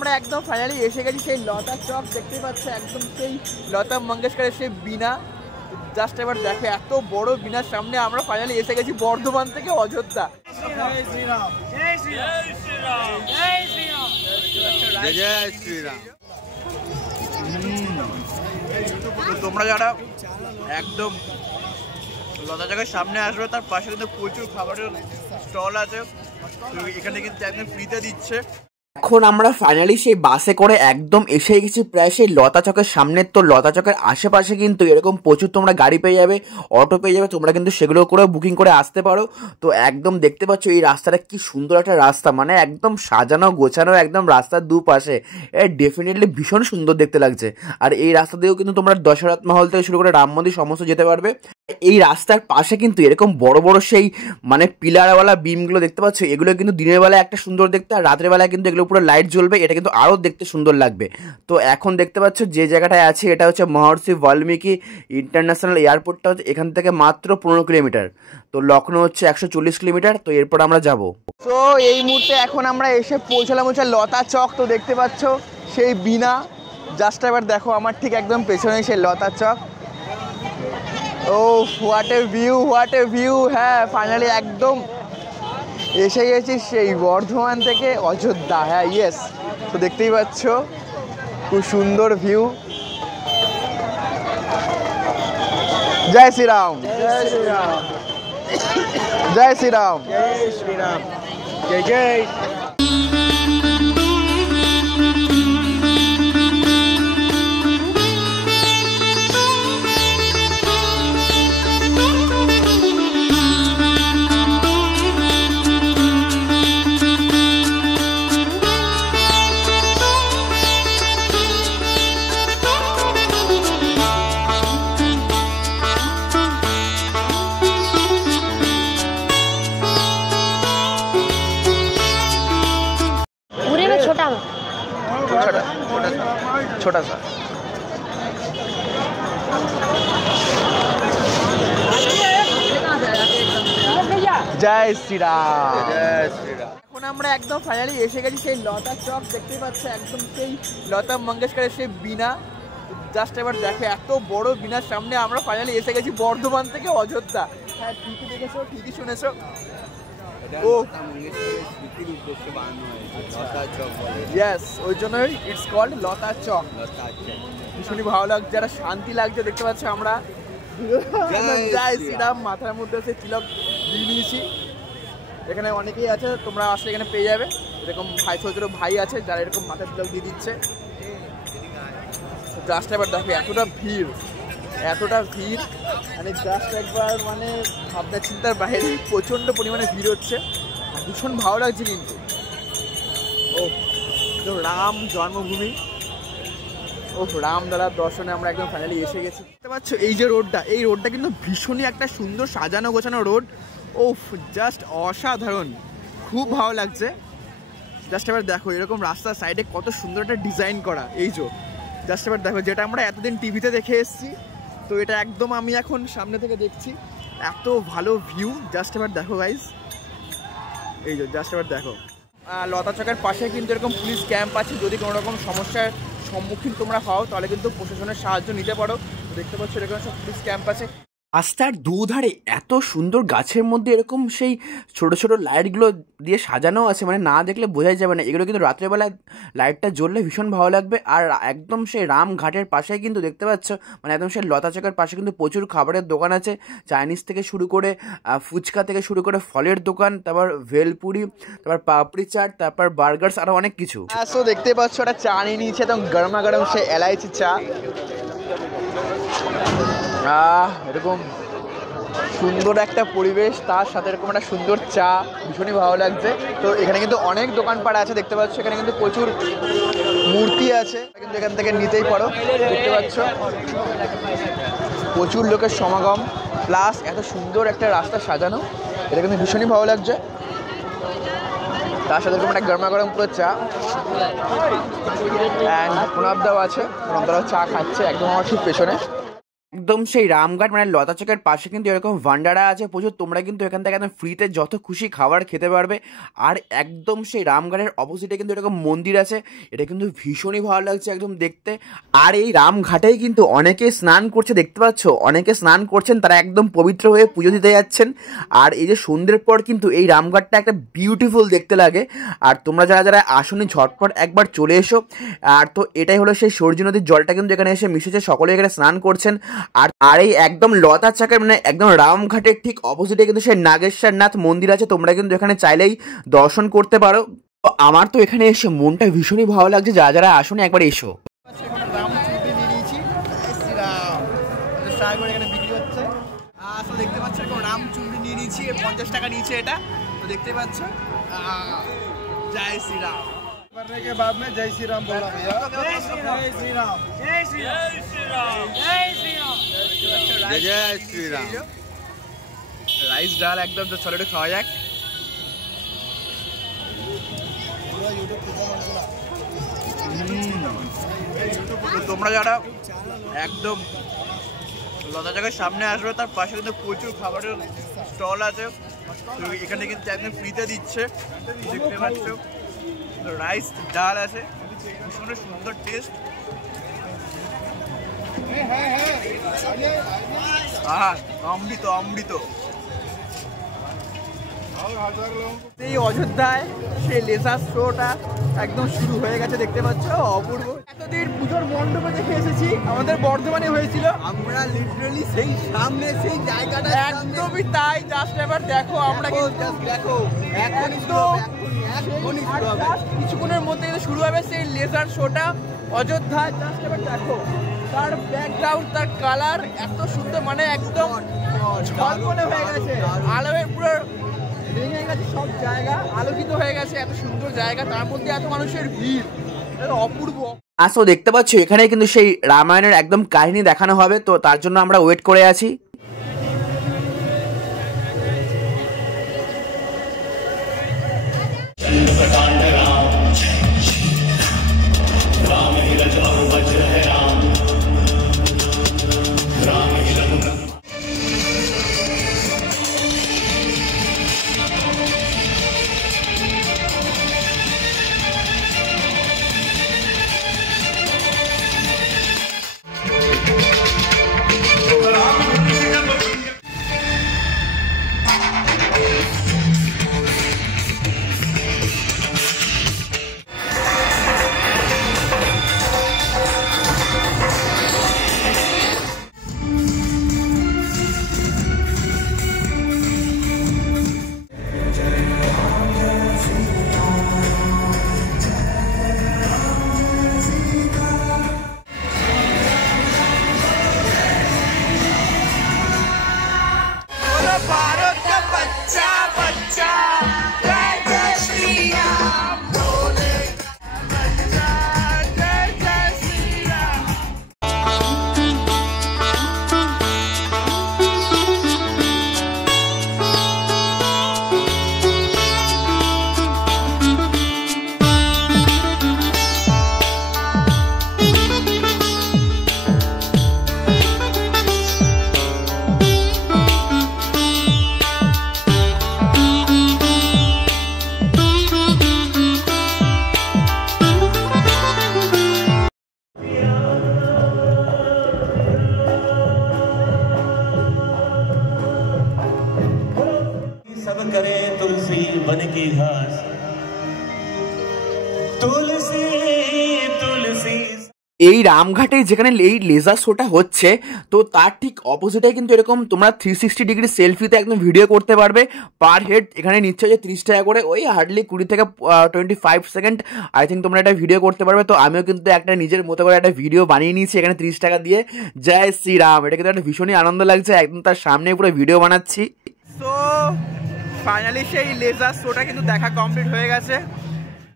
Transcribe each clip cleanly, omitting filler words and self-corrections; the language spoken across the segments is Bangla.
আমরা একদম ফাইনালি এসে গেছি সেই লতা চক, দেখতেই পাচ্ছ একদম সেই লতা মঙ্গেশকরের সেই বীণা। জাস্ট এবার দেখো এত বড় বীণার সামনে আমরা ফাইনালি এসে গেছি বর্ধমান থেকে অযোধ্যা। জয় শ্রীরাম, জয় শ্রীরাম, জয় শ্রীরাম, জয় শ্রীরাম। তোমরা যারা একদম লতা চকের সামনে আসবে তার পাশে কিন্তু প্রচুর খাবারের স্টল আছে, এখানে কিন্তু একদম ফ্রিতে দিচ্ছে। এখন আমরা ফাইনালি সেই বাসে করে একদম এসে গেছি প্রায় সেই লতা চকের সামনে। তো লতা চকের আশেপাশে কিন্তু এরকম প্রচুর তোমরা গাড়ি পেয়ে যাবে, অটো পেয়ে যাবে, তোমরা কিন্তু সেগুলো করেও বুকিং করে আসতে পারো। তো একদম দেখতে পাচ্ছ এই রাস্তাটা কি সুন্দর একটা রাস্তা, মানে একদম সাজানো গোছানো একদম রাস্তার দুপাশে, ডেফিনেটলি ভীষণ সুন্দর দেখতে লাগছে। আর এই রাস্তা দিয়েও কিন্তু তোমরা দশরথ মহল থেকে শুরু করে রাম মন্দির সমস্ত যেতে পারবে। এই রাস্তার পাশে কিন্তু এরকম বড় বড় সেই মানে পিলারওয়ালা বিমগুলো দেখতে পাচ্ছ, এগুলো কিন্তু দিনের বেলায় একটা সুন্দর দেখতে, আর রাতের বেলায় কিন্তু এগুলো পুরো লাইট জ্বলবে, এটা কিন্তু আরও দেখতে সুন্দর লাগবে। তো এখন দেখতে পাচ্ছ যে জায়গাটায় আছে এটা হচ্ছে মহর্ষি বাল্মীকি ইন্টারন্যাশনাল এয়ারপোর্টটা হচ্ছে এখান থেকে মাত্র 15 কিলোমিটার। তো লখনৌ হচ্ছে 140 কিলোমিটার। তো এরপর আমরা যাব। তো এই মুহূর্তে এখন আমরা এসে পৌঁছলাম হচ্ছে লতা চক। তো দেখতে পাচ্ছ সেই বীণা, জাস্ট এবার দেখো আমার ঠিক একদম পেছনে সেই লতা চক। Oh what a view, what a view. হ্যাঁ ফাইনালি একদম এসে গেছি সেই বর্ধমান থেকে অযোধ্যা। হ্যাঁ ইয়েস, তো দেখতেই পাচ্ছ খুব সুন্দর ভিউ। জয় শ্রীরাম, জয় শ্রীরাম, জয় শ্রীরাম, জয় শ্রীরাম, জয় জয়। छोटा सा জয় শ্রীরাম, জয় শ্রীরাম। এখন আমরা একদম ফাইনালি এসে গেছি সেই লতা চক, দেখতেই পাচ্ছ একদম সেই লতা মঙ্গেশকরের সেই বীণা। জাস্ট এবার দেখো এত বড় বীণার সামনে আমরা ফাইনালি এসে গেছি বর্ধমান থেকে অযোধ্যা। হ্যাঁ ঠিকই দেখেছো, ঠিকই শুনেছো। ও স্মৃতির উদ্দেশ্যে বানানো হয়েছে লতা চক বলে। ইয়েস, ওই জন্যই ইটস কল্ড লতা চক। ভীষণই ভালো লাগছে, যারা শান্তি লাগছে দেখতে পাচ্ছ আমরা। জয় শ্রীরাম, মাথার মধ্যে সে তিলক দিয়ে নিয়েছি। এখানে অনেকেই আছে, তোমরা আসলে এখানে পেয়ে যাবে এরকম ভাই, ছোট ছোট ভাই আছে যারা এরকম মাথার তিলক দিয়ে দিচ্ছে। জাস্ট একবার দেখো এতটা ভিড়, এতটা ভিড়, মানে জাস্ট একবার মানে ভাবনা চিন্তার বাইরে প্রচণ্ড পরিমাণে ভিড় হচ্ছে। ভীষণ ভালো লাগছে কিন্তু। ও রাম জন্মভূমি, ও রামদালার দর্শনে আমরা একদম ফাইনালি এসে গেছি। দেখতে পাচ্ছ এই যে রোডটা, এই রোডটা কিন্তু ভীষণই একটা সুন্দর সাজানো গোছানো রোড। ও জাস্ট অসাধারণ, খুব ভালো লাগছে। জাস্ট এবার দেখো এরকম রাস্তার সাইডে কত সুন্দর একটা ডিজাইন করা। এই যে জাস্ট এবার দেখো, যেটা আমরা এতদিন টিভিতে দেখে এসেছি, তো এটা একদম আমি এখন সামনে থেকে দেখছি, এত ভালো ভিউ। জাস্ট এবার দেখো গাইজ, এই যে জাস্ট এবার দেখো লতা চকের পাশে কিন্তু এরকম পুলিশ ক্যাম্প আছে। যদি কোনো রকম সমস্যার সম্মুখীন তোমরা হও তাহলে কিন্তু প্রশাসনের সাহায্য নিতে পারো। দেখতে পাচ্ছ এরকম সব পুলিশ ক্যাম্প আছে। রাস্তার দুধারে এত সুন্দর গাছের মধ্যে এরকম সেই ছোট ছোট লাইটগুলো দিয়ে সাজানো আছে, মানে না দেখলে বোঝাই যাবে না। এগুলো কিন্তু রাত্রেবেলায় লাইটটা জ্বললে ভীষণ ভালো লাগবে। আর একদম সেই রামঘাটের পাশেই কিন্তু দেখতে পাচ্ছ, মানে একদম সেই লতা চকের পাশে কিন্তু প্রচুর খাবারের দোকান আছে, চাইনিজ থেকে শুরু করে ফুচকা থেকে শুরু করে ফলের দোকান, তারপর ভেলপুরি, তারপর পাপড়ি চাট, তারপর বার্গার্স, আরও অনেক কিছু। দেখতে পাচ্ছ একটা চা নিয়ে নিয়েছে, একদম গরমা গরম সে এলাইচি চা। এরকম সুন্দর একটা পরিবেশ, তার সাথে এরকম একটা সুন্দর চা, ভীষণই ভালো লাগছে। তো এখানে কিন্তু অনেক দোকানপাট আছে দেখতে পাচ্ছ, এখানে কিন্তু প্রচুর মূর্তি আছে, কিন্তু এখান থেকে নিতেই পারো। দেখতে পাচ্ছ প্রচুর লোকের সমাগম, প্লাস এত সুন্দর একটা রাস্তা সাজানো, এটা কিন্তু ভীষণই ভালো লাগছে। তার সাথে এরকম একটা গরমা গরম পুরো চা, অ্যান্ড প্রণবদাও আছে, প্রণবদাও চা খাচ্ছে একদম আমার ঠিক পেছনে। একদম সেই রামঘাট মানে লতা চকের পাশে কিন্তু এরকম ভান্ডারা আছে প্রচুর, তোমরা কিন্তু এখান থেকে একদম ফ্রিতে যত খুশি খাবার খেতে পারবে। আর একদম সেই রামঘাটের অপোজিটে কিন্তু এরকম মন্দির আছে, এটা কিন্তু ভীষণই ভালো লাগছে একদম দেখতে। আর এই রামঘাটেই কিন্তু অনেকে স্নান করছে, দেখতে পাচ্ছ অনেকে স্নান করছেন, তারা একদম পবিত্র হয়ে পুজো দিতে যাচ্ছেন। আর এই যে সন্ধ্যের পর কিন্তু এই রামঘাটটা একটা বিউটিফুল দেখতে লাগে। আর তোমরা যারা যারা আসনি ঝটপট একবার চলে এসো। আর তো এটাই হলো সেই সরজু নদীর জলটা কিন্তু এখানে এসে মিশেছে, সকলে এখানে স্নান করছেন। আর এই একদম লতা চাকের মানে একদম রামঘাটের ঠিক অপোজিটে কিন্তু সেই নাগেশ্বরনাথ মন্দির আছে, তোমরা কিন্তু এখানে চাইলেই দর্শন করতে পারো। তো আমার তো এখানে এসে মনটা ভীষণই ভালো লাগছে, যারা যারা আসুন একবার এসো। রাম চুড়ি নিয়ে নিয়েছি, শ্রীরাম এখানে বিক্রি হচ্ছে। তো দেখতে পাচ্ছ এরকম রাম চুড়ি নিয়ে নিয়েছি, 50 টাকা নিয়েছে এটা, তো দেখতে পাচ্ছ। জয় শ্রীরাম। करने के बाद में जय श्री राम बोला भैया। जय श्री राम, जय श्री राम, जय श्री राम, जय श्री राम, जय श्री राम। রাইস ডাল একদম, তো চলো একটু খাওয়া যাক। তোমরা যারা একদম লতা জায়গার সামনে আসবে, তার পাশে কিন্তু প্রচুর খাবারের স্টল আছে, এখানে কিন্তু একদম ফ্রিতে দিচ্ছে, দেখতে পাচ্ছ। রাইস ডাল আছে, ভীষণ সুন্দর টেস্ট। অমৃত অমৃত। এই অযোধ্যায় সেই লেজার শোটা একদম শুরু হয়ে গেছে, দেখতে পাচ্ছ অপূর্ব। এতদিন পুজোর মণ্ডপে দেখে এসেছি, আমাদের বর্ধমানে হয়েছিল, আমরা লিটারালি সেই সামনে সেই জায়গাটা একদমই তাই। জাস্ট এবার দেখো, আমরা দেখো কিছুক্ষণের মধ্যে শুরু হবে সেই লেজার শোটা অযোধ্যায়। জাস্ট এবার দেখো তার ব্যাকগ্রাউন্ড, তার কালার এত সুন্দর, মানে একদম ঝলমলে হয়ে গেছে, আলোয় পুরো ভেঙে গেছে, সব জায়গা আলোকিত হয়ে গেছে, এত সুন্দর জায়গা, তার মধ্যে এত মানুষের ভিড়, অপূর্ব। আসো দেখতে পাচ্ছ এখানে কিন্তু সেই রামায়ণের একদম কাহিনী দেখানো হবে, তো তার জন্য আমরা ওয়েট করে আছি। करे तुलसी बन की घास तुलसी तुलसी। এই রামঘাটে যেখানে এই লেজার শোটা হচ্ছে, তো তার ঠিক অপোজিটে কিন্তু এরকম তোমরা 360 ডিগ্রি সেলফিতে একদম ভিডিও করতে পারবে। পার হেড এখানে নিচ্ছে যে 30 টাকা করে, ওই হার্ডলি 20 থেকে 25 সেকেন্ড আই থিঙ্ক তোমরা একটা ভিডিও করতে পারবে। তো আমিও কিন্তু একটা নিজের মতো করে একটা ভিডিও বানিয়ে নিয়েছি এখানে 30 টাকা দিয়ে। জয় শ্রীরাম, এটা কিন্তু একটা ভীষণই আনন্দ লাগছে, একদম তার সামনে পুরো ভিডিও বানাচ্ছি। তো ফাইনালি সেই লেজার শোটা কিন্তু দেখা কমপ্লিট হয়ে গেছে।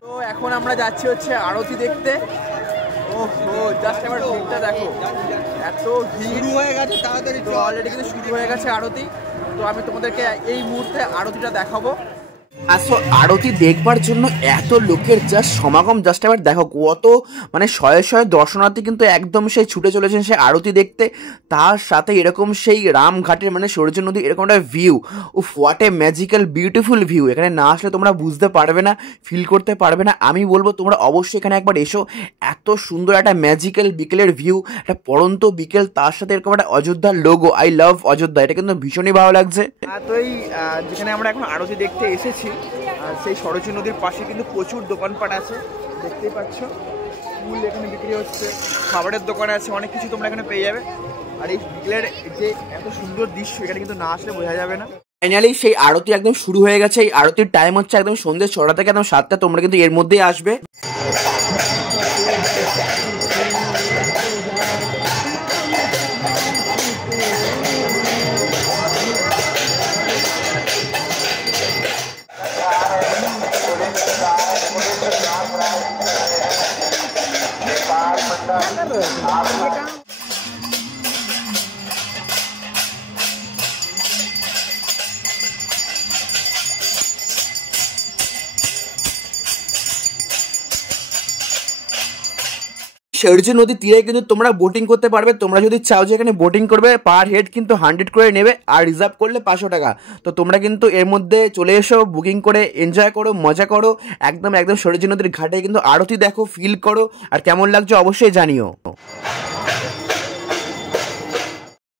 তো এখন আমরা যাচ্ছি হচ্ছে আরতি দেখতে। ওহো, জাস্ট এবার ভিড়টা দেখো, এত ভিড় হয়ে গেছে তাড়াতাড়ি, তো অলরেডি কিন্তু শুরু হয়ে গেছে আরতি। তো আমি তোমাদেরকে এই মুহূর্তে আরতিটা দেখাবো। আসো আরতি দেখবার জন্য এত লোকের জাস্ট সমাগম, জাস্ট এবার দেখো কত মানে শয়ে শয়ে দর্শনার্থী কিন্তু একদম সেই ছুটে চলেছেন সেই আরতি দেখতে। তার সাথে এরকম সেই রামঘাটের মানে সূর্য নদী এরকম একটা ভিউ, উফ what a magical beautiful view. এখানে না আসলে তোমরা বুঝতে পারবে না, ফিল করতে পারবে না। আমি বলবো তোমরা অবশ্যই এখানে একবার এসো। এত সুন্দর একটা ম্যাজিক্যাল বিকেলের ভিউ, একটা পড়ন্ত বিকেল, তার সাথে এরকম একটা অযোধ্যার লোগো, আই লাভ অযোধ্যা, এটা কিন্তু ভীষণই ভালো লাগছে। তো এই যেখানে আমরা এখন আরতি দেখতে এসেছি সেই সরোজ নদীর পাশে কিন্তু প্রচুর দোকানপাট আছে, দেখতেই পাচ্ছ। ফুল এখানে বিক্রি হচ্ছে, খাবারের দোকান আছে, অনেক কিছু তোমরা এখানে পেয়ে যাবে। আর এই বিকেলের যে এত সুন্দর দৃশ্য এখানে কিন্তু না আসলে বোঝা যাবে না। ফাইনালি সেই আরতি একদম শুরু হয়ে গেছে। এই আরতির টাইম হচ্ছে একদম সন্ধ্যে 6টা থেকে একদম 7টা। তোমরা কিন্তু এর মধ্যেই আসবে। সরজু নদীর তীরে কিন্তু তোমরা বোটিং করতে পারবে। তোমরা যদি চাও যে এখানে বোটিং করবে, পার হেড কিন্তু 100 করে নেবে, আর রিজার্ভ করলে 500 টাকা। তো তোমরা কিন্তু এর মধ্যে চলে এসো, বুকিং করে এনজয় করো, মজা করো। একদম একদম সরজু নদীর ঘাটে কিন্তু আরতি দেখো, ফিল করো, আর কেমন লাগছে অবশ্যই জানিও।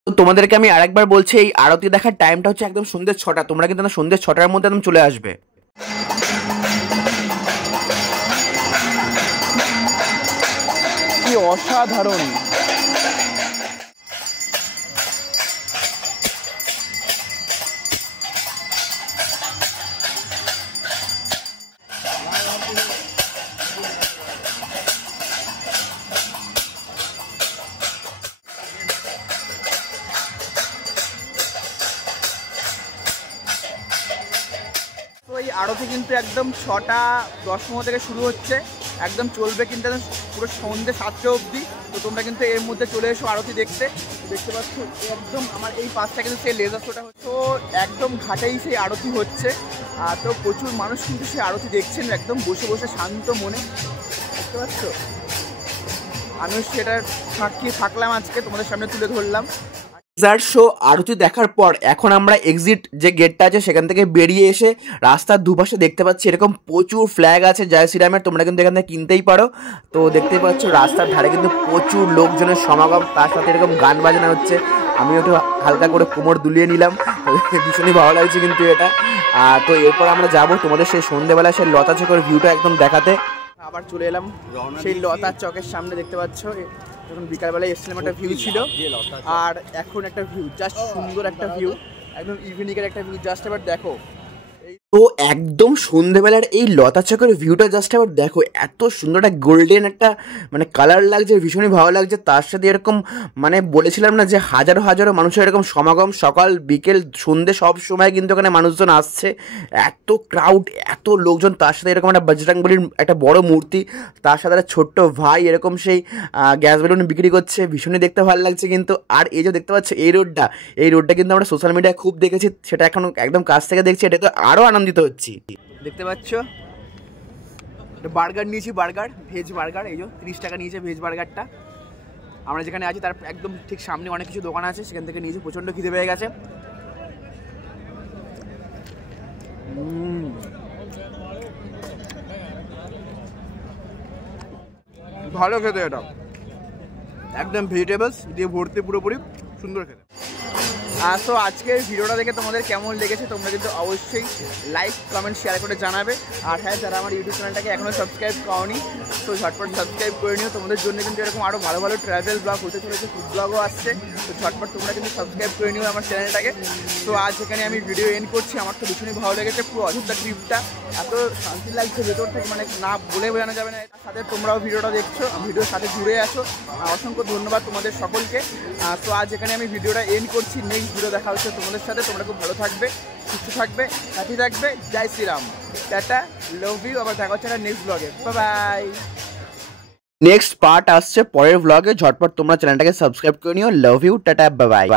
তোমাদেরকে আমি আরেকবার বলছি, এই আরতি দেখার টাইমটা হচ্ছে একদম সন্ধ্যে 6টা। তোমরা কিন্তু সন্ধ্যে 6টার মধ্যে একদম চলে আসবে। কি অসাধারণ! তো এই আরতি কিন্তু একদম 6টা 10 থেকে শুরু হচ্ছে, একদম চলবে কিন্তু একদম পুরো সন্ধ্যে 7টা অবধি। তো তোমরা কিন্তু এর মধ্যে চলে এসো আরতি দেখতে। দেখতে পাচ্ছ একদম আমার এই পাশটা কিন্তু সেই লেজার শোটা হচ্ছে, তো একদম ঘাটেই সেই আরতি হচ্ছে। তো প্রচুর মানুষ কিন্তু সেই আরতি দেখছেন একদম বসে বসে শান্ত মনে, দেখতে পাচ্ছ। আমিও সেটার সাক্ষী থাকলাম, আজকে তোমাদের সামনে তুলে ধরলাম। শো আরতি দেখার পর এখন আমরা এক্সিট যে গেটটা আছে সেখান থেকে বেরিয়ে এসে রাস্তার দুপাশে দেখতে পাচ্ছি এরকম প্রচুর ফ্ল্যাগ আছে জয় শ্রীরামের। তোমরা কিন্তু এখান থেকে কিনতেই পারো। তো দেখতে পাচ্ছ রাস্তার ধারে কিন্তু প্রচুর লোকজনের সমাগম, তার সাথে এরকম গান বাজানো হচ্ছে। আমি একটু হালকা করে কোমর দুলিয়ে নিলাম, ভীষণই ভালো লাগছে কিন্তু এটা। তো এরপর আমরা যাবো তোমাদের সেই সন্ধ্যেবেলা সেই লতা চকের ভিউটা একদম দেখাতে। আবার চলে এলাম সেই লতা চকের সামনে, দেখতে পাচ্ছ যখন বিকালবেলায় এসেছিলাম একটা ভিউ ছিল, আর এখন একটা ভিউ, জাস্ট সুন্দর একটা ভিউ, একদম ইভিনিংয়ের একটা ভিউ। জাস্ট এবার দেখো, তো একদম সন্ধ্যেবেলার এই লতা চকের ভিউটা জাস্ট আবার দেখো, এত সুন্দর একটা গোল্ডেন একটা মানে কালার লাগছে, ভীষণই ভালো লাগছে। তার সাথে এরকম মানে বলেছিলাম না যে হাজারো হাজারো মানুষের এরকম সমাগম, সকাল বিকেল সন্ধ্যে সব সময় কিন্তু এখানে মানুষজন আসছে, এত ক্রাউড, এত লোকজন। তার সাথে এরকম একটা বজরংবলীর একটা বড় মূর্তি, তার সাথে একটা ছোট্ট ভাই এরকম সেই গ্যাস বেলুন বিক্রি করছে, ভীষণই দেখতে ভালো লাগছে কিন্তু। আর এই যে দেখতে পাচ্ছ এই রোডটা কিন্তু আমরা সোশ্যাল মিডিয়ায় খুব দেখেছি, সেটা এখন একদম কাছ থেকে দেখছি, এটা তো আরও আনন্দিত হচ্ছি। দেখতে পাচ্ছ বার্গার নিয়েছি, বার্গার, ভেজ বার্গার, এই যে 30 টাকা নিয়েছে ভেজ বার্গারটা। আমরা যেখানে আছি তার একদম ঠিক সামনে অনেক কিছু দোকান আছে, সেখান থেকে নিয়েছি। প্রচণ্ড খিদে পেয়ে গেছে। ভালো খেতে, এটা একদম ভেজিটেবলস দিয়ে ভর্তি, পুরোপুরি সুন্দর খেতে। তো আজকের ভিডিওটা দেখে তোমাদের কেমন লেগেছে তোমরা কিন্তু অবশ্যই লাইক কমেন্ট শেয়ার করে জানাবে। আর হ্যাঁ, যারা আমার ইউটিউব চ্যানেলটাকে এখনও সাবস্ক্রাইব করোনি তো ঝটপট সাবস্ক্রাইব করে নিও। তোমাদের জন্য কিন্তু এরকম আরও ভালো ভালো ট্রাভেল ব্লগ হতে চলেছে, ফুড ব্লগও আসছে। তো ঝটপট তোমরা কিন্তু সাবস্ক্রাইব করে নিও আমার চ্যানেলটাকে। তো আজ এখানে আমি ভিডিও এন্ড করছি। আমার তো ভীষণই ভালো লেগেছে পুরো অযোধ্যা ট্রিপটা, এত শান্তি লাগছে ভেতর থেকে, মানে না বলে বোঝানো যাবে না। তার সাথে তোমরাও ভিডিওটা দেখছো, ভিডিওর সাথে জুড়ে আছো, অসংখ্য ধন্যবাদ তোমাদের সকলকে। তো আজ এখানে আমি ভিডিওটা এন্ড করছি। নেক্সট ভিডিও দেখা হচ্ছে তোমাদের সাথে। তোমরা খুব ভালো থাকবে, সুস্থ থাকবে, হ্যাপি থাকবে। জয় শ্রীরাম, টাটা, লাভ ইউ। আবার দেখা হচ্ছে নেক্সট ব্লগে। বাই। নেক্সট পার্ট আসছে পরের ব্লগে, ঝটপট তোমরা চ্যানেলটাকে সাবস্ক্রাইব করে নিও। Love you, tata, bye by.